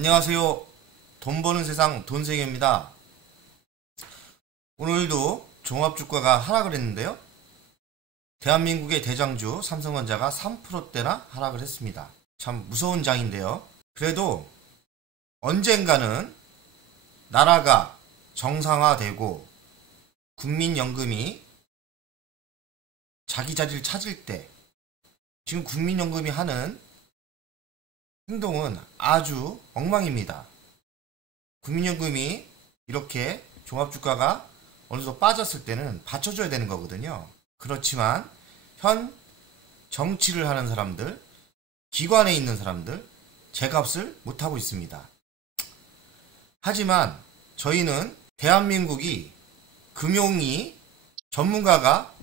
안녕하세요. 돈 버는 세상 돈세계입니다. 오늘도 종합주가가 하락을 했는데요. 대한민국의 대장주 삼성전자가 3%대나 하락을 했습니다. 참 무서운 장인데요. 그래도 언젠가는 나라가 정상화되고 국민연금이 자기 자리를 찾을 때, 지금 국민연금이 하는 행동은 아주 엉망입니다. 국민연금이 이렇게 종합주가가 어느 정도 빠졌을 때는 받쳐줘야 되는 거거든요. 그렇지만 현 정치를 하는 사람들, 기관에 있는 사람들 제값을 못하고 있습니다. 하지만 저희는 대한민국이 금융이 전문가가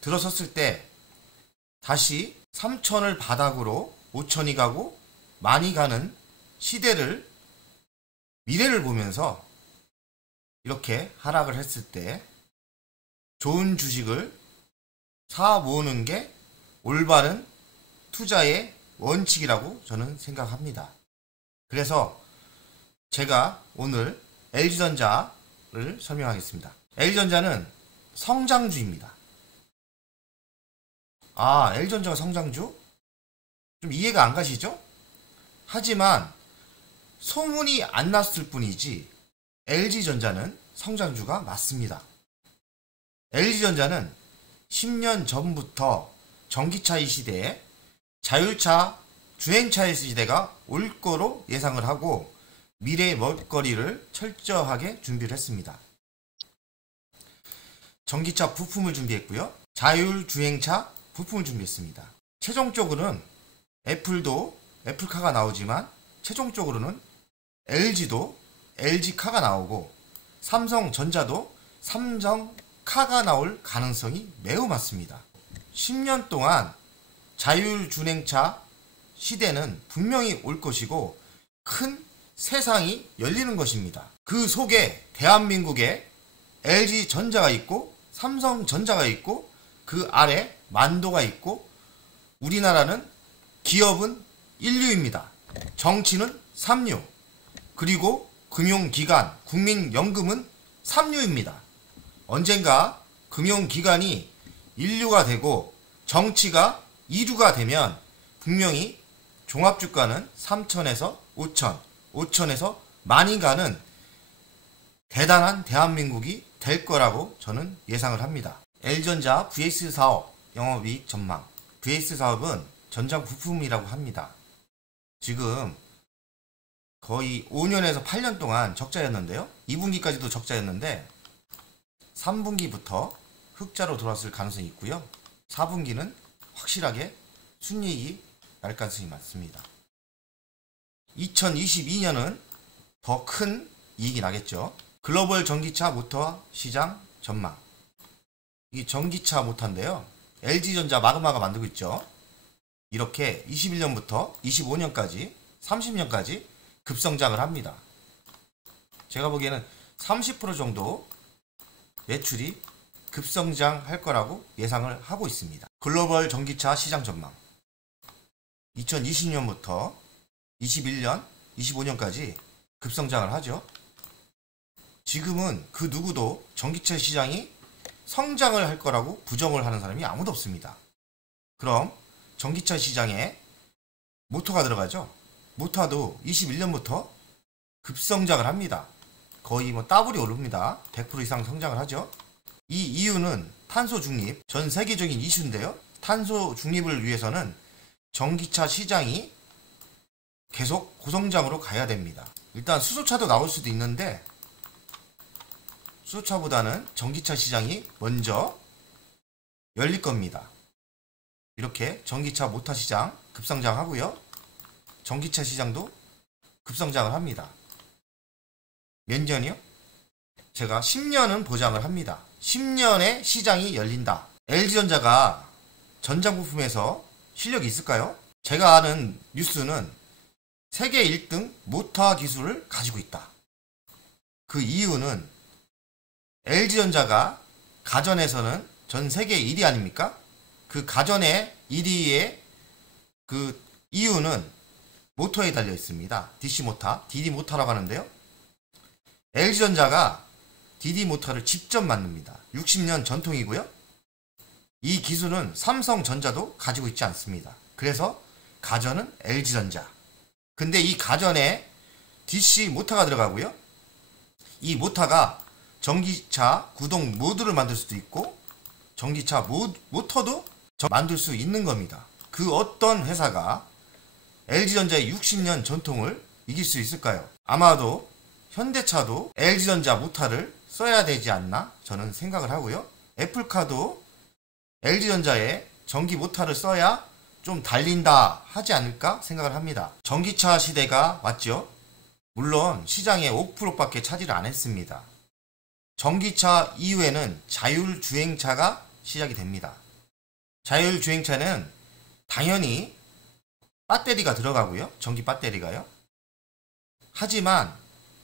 들어섰을 때 다시 3천을 바닥으로 5천이 가고 많이 가는 시대를, 미래를 보면서 이렇게 하락을 했을 때 좋은 주식을 사 모으는 게 올바른 투자의 원칙이라고 저는 생각합니다. 그래서 제가 오늘 LG전자를 설명하겠습니다. LG전자는 성장주입니다. LG전자가 성장주? 좀 이해가 안 가시죠? 하지만 소문이 안 났을 뿐이지 LG전자는 성장주가 맞습니다. LG전자는 10년 전부터 전기차의 시대에 자율차, 주행차의 시대가 올 거로 예상을 하고 미래의 먹거리를 철저하게 준비를 했습니다. 전기차 부품을 준비했고요. 자율주행차 부품을 준비했습니다. 최종적으로는 애플카가 나오지만 최종적으로는 LG도 LG카가 나오고 삼성전자도 삼성카가 나올 가능성이 매우 많습니다. 10년 동안 자율주행차 시대는 분명히 올 것이고 큰 세상이 열리는 것입니다. 그 속에 대한민국에 LG전자가 있고 삼성전자가 있고 그 아래 만도가 있고 우리나라는 기업은 인류입니다. 정치는 삼류, 그리고 금융기관, 국민연금은 삼류입니다. 언젠가 금융기관이 인류가 되고 정치가 이류가 되면 분명히 종합주가는 3천에서 5천, 5천에서 많이 가는 대단한 대한민국이 될 거라고 저는 예상을 합니다. LG전자 VS 사업 영업이익 전망. VS 사업은 전장 부품이라고 합니다. 지금 거의 5년에서 8년 동안 적자였는데요. 2분기까지도 적자였는데 3분기부터 흑자로 돌아왔을 가능성이 있고요. 4분기는 확실하게 순이익이 날 가능성이 많습니다. 2022년은 더 큰 이익이 나겠죠. 글로벌 전기차 모터 시장 전망. 이 전기차 모터인데요. LG전자 마그마가 만들고 있죠. 이렇게 21년부터 25년까지 30년까지 급성장을 합니다. 제가 보기에는 30% 정도 매출이 급성장할 거라고 예상을 하고 있습니다. 글로벌 전기차 시장 전망. 2020년부터 21년, 25년까지 급성장을 하죠. 지금은 그 누구도 전기차 시장이 성장을 할 거라고 부정을 하는 사람이 아무도 없습니다. 그럼 전기차 시장에 모터가 들어가죠. 모터도 21년부터 급성장을 합니다. 거의 더블이 오릅니다. 100% 이상 성장을 하죠. 이 이유는 탄소 중립, 전 세계적인 이슈인데요. 탄소 중립을 위해서는 전기차 시장이 계속 고성장으로 가야 됩니다. 일단 수소차도 나올 수도 있는데 수소차보다는 전기차 시장이 먼저 열릴 겁니다. 이렇게 전기차 모터 시장 급성장하고요. 전기차 시장도 급성장을 합니다. 몇 년이요? 제가 10년은 보장을 합니다. 10년에 시장이 열린다. LG전자가 전장부품에서 실력이 있을까요? 제가 아는 뉴스는 세계 1등 모터 기술을 가지고 있다. 그 이유는 LG전자가 가전에서는 전 세계 1위 아닙니까? 그 가전의 1위의 그 이유는 모터에 달려 있습니다. DC 모터, DD 모터라고 하는데요. LG전자가 DD 모터를 직접 만듭니다. 60년 전통이고요. 이 기술은 삼성전자도 가지고 있지 않습니다. 그래서 가전은 LG전자. 근데 이 가전에 DC 모터가 들어가고요. 이 모터가 전기차 구동 모드를 만들 수도 있고 전기차 모터도 만들 수 있는 겁니다. 그 어떤 회사가 LG전자의 60년 전통을 이길 수 있을까요? 아마도 현대차도 LG전자 모터를 써야 되지 않나 저는 생각을 하고요. 애플카도 LG전자의 전기 모터를 써야 좀 달린다 하지 않을까 생각을 합니다. 전기차 시대가 왔죠. 물론 시장의 5%밖에 차지를 안 했습니다. 전기차 이후에는 자율주행차가 시작이 됩니다. 자율주행차는 당연히 배터리가 들어가고요. 전기 배터리가요. 하지만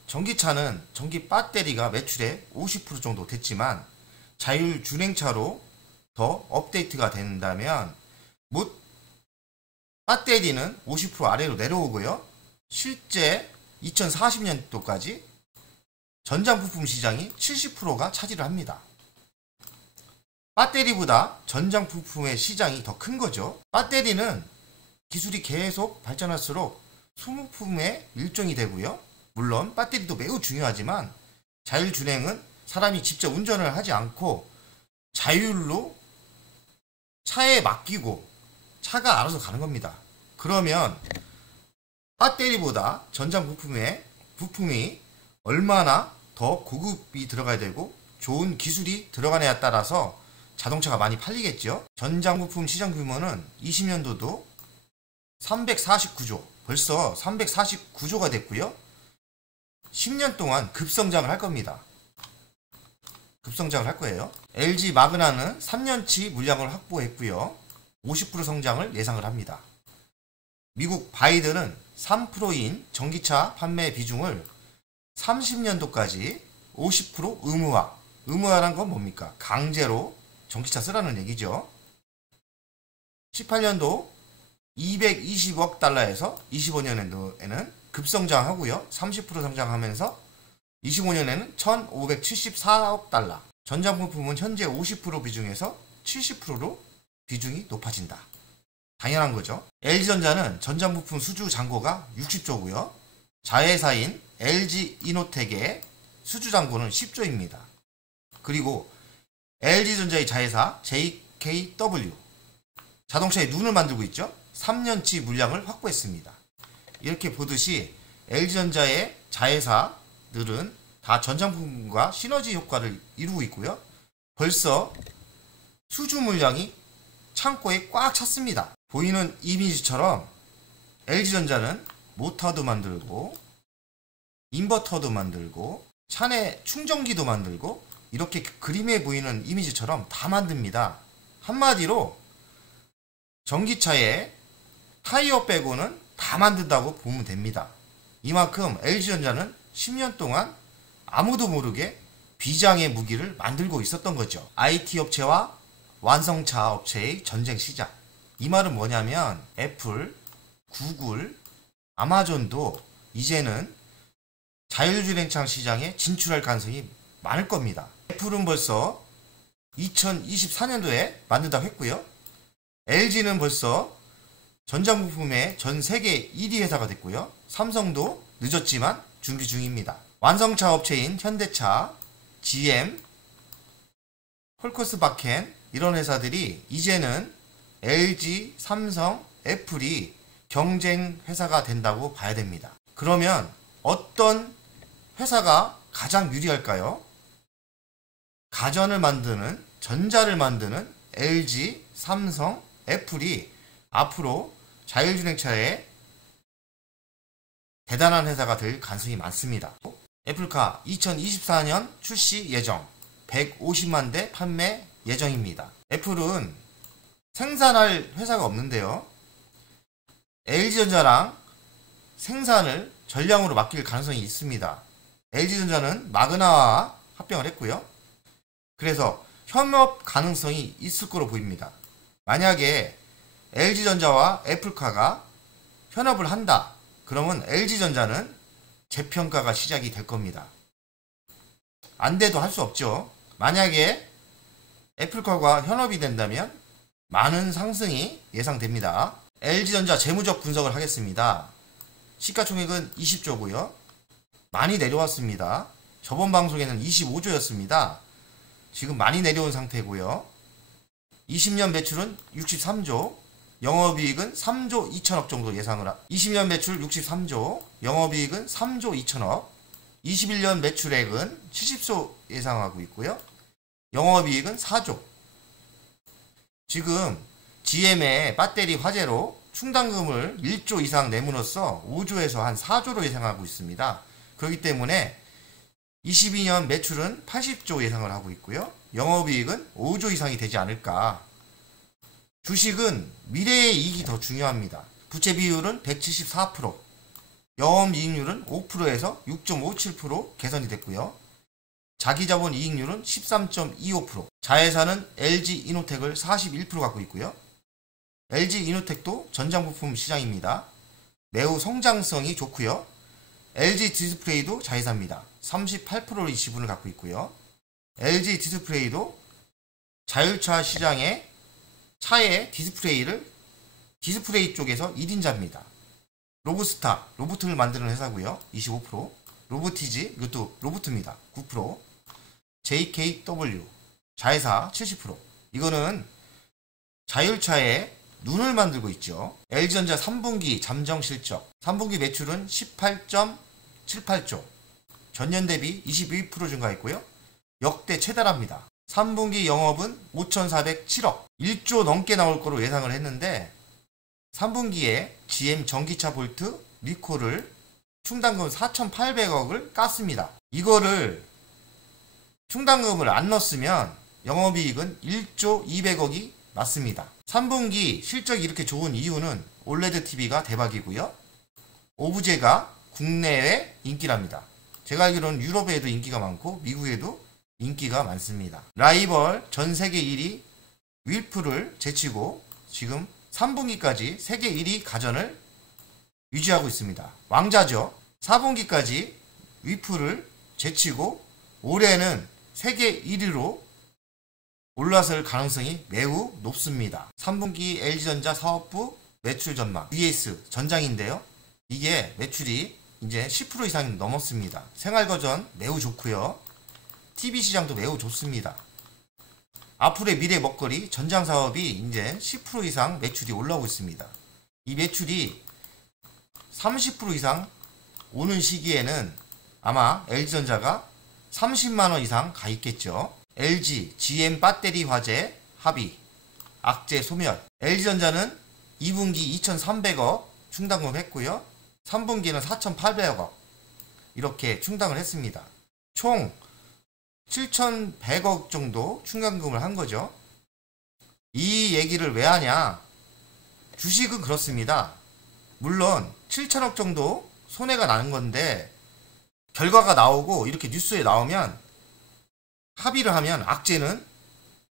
전기차는 전기 배터리가 매출의 50% 정도 됐지만 자율주행차로 더 업데이트가 된다면 배터리는 50% 아래로 내려오고요. 실제 2040년도까지 전장 부품 시장이 70%가 차지를 합니다. 배터리보다 전장 부품의 시장이 더 큰 거죠. 배터리는 기술이 계속 발전할수록 소모품의 일종이 되고요. 물론 배터리도 매우 중요하지만 자율주행은 사람이 직접 운전을 하지 않고 자율로 차에 맡기고 차가 알아서 가는 겁니다. 그러면 배터리보다 전장 부품이 얼마나 더 고급이 들어가야 되고 좋은 기술이 들어가냐에 따라서 자동차가 많이 팔리겠죠. 전장 부품 시장 규모는 20년도도 349조, 벌써 349조가 됐고요. 10년 동안 급성장을 할 겁니다. 급성장을 할 거예요. LG 마그나는 3년치 물량을 확보했고요. 50% 성장을 예상을 합니다. 미국 바이든은 3%인 전기차 판매 비중을 30년도까지 50% 의무화. 의무화란 건 뭡니까? 강제로 전기차 쓰라는 얘기죠. 18년도 220억 달러에서 25년도에는 급성장하고요. 30% 성장하면서 25년에는 1574억 달러. 전장 부품은 현재 50% 비중에서 70%로 비중이 높아진다. 당연한 거죠. LG전자는 전장 부품 수주 잔고가 60조고요. 자회사인 LG이노텍의 수주 잔고는 10조입니다. 그리고 LG전자의 자회사 JKW 자동차의 눈을 만들고 있죠. 3년치 물량을 확보했습니다. 이렇게 보듯이 LG전자의 자회사들은 다 전장 부품과 시너지 효과를 이루고 있고요. 벌써 수주 물량이 창고에 꽉 찼습니다. 보이는 이미지처럼 LG전자는 모터도 만들고 인버터도 만들고 차내 충전기도 만들고 이렇게 그림에 보이는 이미지처럼 다 만듭니다. 한마디로 전기차에 타이어 빼고는 다 만든다고 보면 됩니다. 이만큼 LG전자는 10년 동안 아무도 모르게 비장의 무기를 만들고 있었던 거죠. IT 업체와 완성차 업체의 전쟁 시작. 이 말은 뭐냐면 애플, 구글, 아마존도 이제는 자율주행차 시장에 진출할 가능성이 많을 겁니다. 애플은 벌써 2024년도에 만든다고 했고요. LG는 벌써 전장 부품의 전 세계 1위 회사가 됐고요. 삼성도 늦었지만 준비 중입니다. 완성차 업체인 현대차, GM, 폴크스바겐 이런 회사들이 이제는 LG, 삼성, 애플이 경쟁 회사가 된다고 봐야 됩니다. 그러면 어떤 회사가 가장 유리할까요? 가전을 만드는, 전자를 만드는 LG, 삼성, 애플이 앞으로 자율주행차에 대단한 회사가 될 가능성이 많습니다. 애플카 2024년 출시 예정 150만 대 판매 예정입니다. 애플은 생산할 회사가 없는데요. LG전자랑 생산을 전량으로 맡길 가능성이 있습니다. LG전자는 마그나와 합병을 했고요. 그래서 협업 가능성이 있을 거로 보입니다. 만약에 LG전자와 애플카가 협업을 한다. 그러면 LG전자는 재평가가 시작이 될 겁니다. 안 돼도 할 수 없죠. 만약에 애플컬과 현업이 된다면 많은 상승이 예상됩니다. LG전자 재무적 분석을 하겠습니다. 시가총액은 20조고요. 많이 내려왔습니다. 저번 방송에는 25조였습니다. 지금 많이 내려온 상태고요. 20년 매출은 63조, 영업이익은 3조 2천억 정도 예상을 20년 매출 63조, 영업이익은 3조 2천억, 21년 매출액은 70조 예상하고 있고요. 영업이익은 4조. 지금 GM의 배터리 화재로 충당금을 1조 이상 내므로써 5조에서 한 4조로 예상하고 있습니다. 그렇기 때문에 22년 매출은 80조 예상을 하고 있고요. 영업이익은 5조 이상이 되지 않을까. 주식은 미래의 이익이 더 중요합니다. 부채 비율은 174%, 영업이익률은 5%에서 6.57% 개선이 됐고요. 자기자본 이익률은 13.25%, 자회사는 LG이노텍을 41% 갖고 있고요. LG이노텍도 전장부품 시장입니다. 매우 성장성이 좋고요. LG디스플레이도 자회사입니다. 38%의 지분을 갖고 있고요. LG디스플레이도 자율차 시장의 차의 디스플레이 쪽에서 1인자입니다. 로브스타, 로봇을 만드는 회사고요. 25%, 로보티지, 이것도 로봇입니다. 9%, JKW, 자회사 70%. 이거는 자율차의 눈을 만들고 있죠. LG전자 3분기 잠정 실적, 3분기 매출은 18.78조, 전년 대비 22% 증가했고요. 역대 최다랍니다. 3분기 영업은 5,407억, 1조 넘게 나올 거로 예상을 했는데 3분기에 GM 전기차 볼트 리콜을 충당금 4,800억을 깠습니다. 이거를 충당금을 안 넣었으면 영업이익은 1조 200억이 맞습니다. 3분기 실적이 이렇게 좋은 이유는 올레드 TV가 대박이고요. 오브제가 국내외 인기랍니다. 제가 알기로는 유럽에도 인기가 많고 미국에도 인기가 많습니다. 라이벌 전세계 1위 윌프를 제치고 지금 3분기까지 세계 1위 가전을 유지하고 있습니다. 왕자죠. 4분기까지 윌프를 제치고 올해는 세계 1위로 올라설 가능성이 매우 높습니다. 3분기 LG전자 사업부 매출 전망 VS 전장인데요. 이게 매출이 이제 10% 이상 넘었습니다. 생활거전 매우 좋고요. TV 시장도 매우 좋습니다. 앞으로의 미래 먹거리 전장 사업이 이제 10% 이상 매출이 올라오고 있습니다. 이 매출이 30% 이상 오는 시기에는 아마 LG전자가 30만원 이상 가 있겠죠. LG, GM 배터리 화재 합의, 악재 소멸. LG전자는 2분기 2,300억 충당금 했고요. 3분기는 4,800억 이렇게 충당을 했습니다. 총 7,100억 정도 충당금을 한 거죠. 이 얘기를 왜 하냐? 주식은 그렇습니다. 물론 7천억 정도 손해가 나는 건데 결과가 나오고 이렇게 뉴스에 나오면 합의를 하면 악재는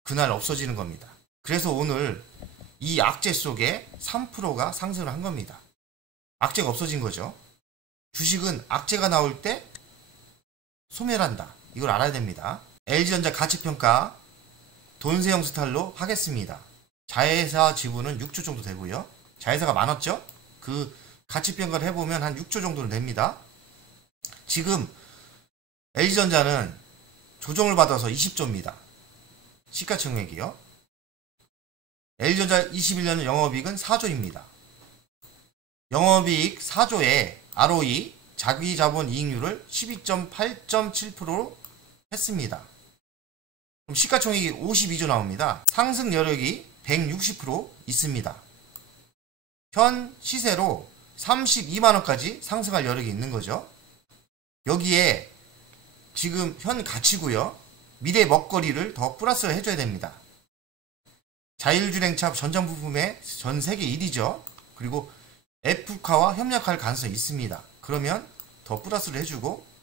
그날 없어지는 겁니다. 그래서 오늘 이 악재 속에 3%가 상승을 한 겁니다. 악재가 없어진 거죠. 주식은 악재가 나올 때 소멸한다. 이걸 알아야 됩니다. LG전자 가치평가 돈세형 스타일로 하겠습니다. 자회사 지분은 6조 정도 되고요. 자회사가 많았죠? 그 가치평가를 해보면 한 6조 정도는 됩니다. 지금 LG전자는 조정을 받아서 20조입니다. 시가총액이요. LG전자 21년 영업이익은 4조입니다. 영업이익 4조에 ROE 자기자본 이익률을 12.8.7%로 했습니다. 그럼 시가총액이 52조 나옵니다. 상승 여력이 160% 있습니다. 현 시세로 32만원까지 상승할 여력이 있는 거죠. 여기에 지금 현 가치고요. 미래 먹거리를 더 플러스를 해줘야 됩니다. 자율주행차 전장부품의 전 세계 1위죠. 그리고 애플카와 협력할 가능성이 있습니다. 그러면 더 플러스를 해주고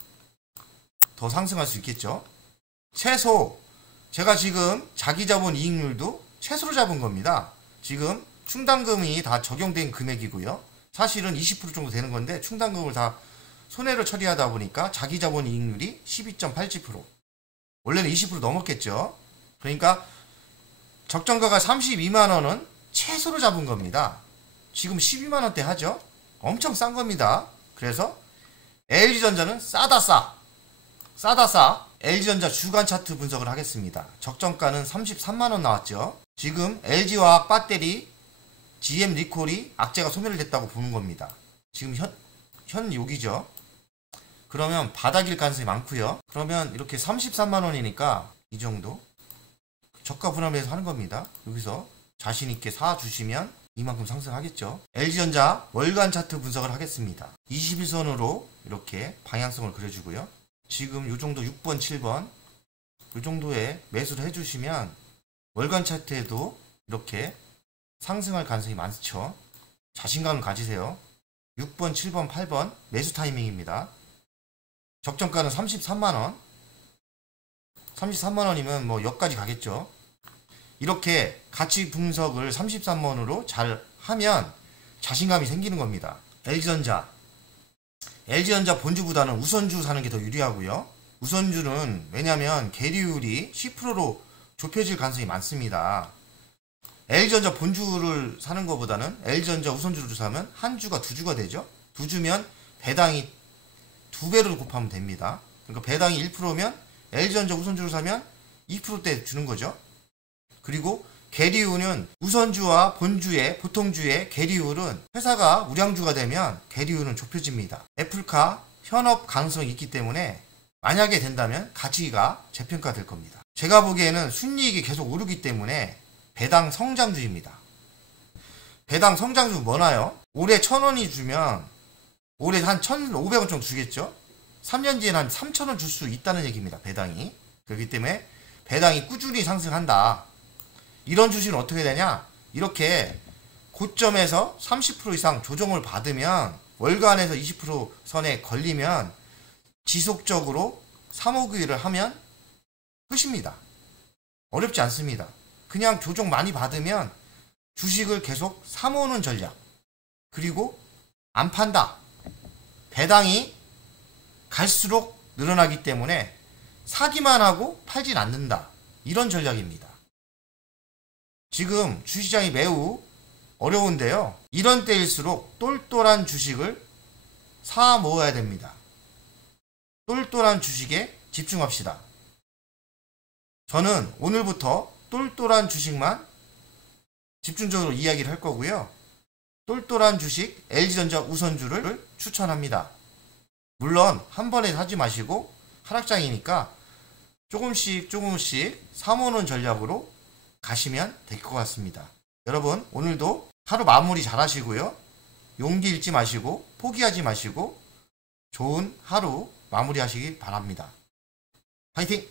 더 상승할 수 있겠죠. 최소 제가 지금 자기자본 이익률도 최소로 잡은 겁니다. 지금 충당금이 다 적용된 금액이고요. 사실은 20% 정도 되는 건데 충당금을 다 손해로 처리하다 보니까 자기 자본 이익률이 12.87%. 원래는 20% 넘었겠죠. 그러니까 적정가가 32만 원은 최소로 잡은 겁니다. 지금 12만 원대 하죠. 엄청 싼 겁니다. 그래서 LG전자는 싸다 싸. 싸다 싸. LG전자 주간 차트 분석을 하겠습니다. 적정가는 33만 원 나왔죠. 지금 LG화학 배터리 GM 리콜이 악재가 소멸됐다고 보는 겁니다. 지금 현 여기죠. 그러면 바닥일 가능성이 많고요. 그러면 이렇게 33만 원이니까 이 정도 저가 분할매수 하는 겁니다. 여기서 자신 있게 사 주시면 이만큼 상승하겠죠. LG전자 월간 차트 분석을 하겠습니다. 21선으로 이렇게 방향성을 그려주고요. 지금 요 정도 6번, 7번 요 정도에 매수를 해주시면 월간 차트에도 이렇게 상승할 가능성이 많죠. 자신감을 가지세요. 6번, 7번, 8번 매수 타이밍입니다. 적정가는 33만원. 33만원이면 뭐 역까지 가겠죠. 이렇게 가치 분석을 33만원으로 잘 하면 자신감이 생기는 겁니다. LG전자 본주보다는 우선주 사는 게 더 유리하고요. 우선주는 왜냐면 계리율이 10%로 좁혀질 가능성이 많습니다. LG전자 본주를 사는 것보다는 LG전자 우선주를 사면 한 주가 두 주가 되죠. 두 주면 배당이 2배로 곱하면 됩니다. 그러니까 배당이 1%면 LG전자 우선주를 사면 2%대 주는 거죠. 그리고 계리율은 우선주와 본주의 보통주의 계리율은 회사가 우량주가 되면 계리율은 좁혀집니다. 애플카 현업 가능성이 있기 때문에 만약에 된다면 가치가 재평가될 겁니다. 제가 보기에는 순이익이 계속 오르기 때문에 배당 성장주입니다. 배당 성장주 뭐나요? 올해 1,000원이 주면 올해 한 1,500원 정도 주겠죠? 3년 뒤에는 한 3,000원 줄 수 있다는 얘기입니다. 배당이. 그렇기 때문에 배당이 꾸준히 상승한다. 이런 주식은 어떻게 되냐? 이렇게 고점에서 30% 이상 조정을 받으면 월간에서 20% 선에 걸리면 지속적으로 사모기를 하면 끝입니다. 어렵지 않습니다. 그냥 조정 많이 받으면 주식을 계속 사모으는 전략. 그리고 안 판다. 배당이 갈수록 늘어나기 때문에 사기만 하고 팔진 않는다. 이런 전략입니다. 지금 주시장이 매우 어려운데요. 이런 때일수록 똘똘한 주식을 사 모아야 됩니다. 똘똘한 주식에 집중합시다. 저는 오늘부터 똘똘한 주식만 집중적으로 이야기를 할 거고요. 똘똘한 주식 LG전자 우선주를 추천합니다. 물론 한 번에 사지 마시고 하락장이니까 조금씩 사모으는 전략으로 가시면 될 것 같습니다. 여러분 오늘도 하루 마무리 잘 하시고요. 용기 잃지 마시고 포기하지 마시고 좋은 하루 마무리 하시기 바랍니다. 파이팅!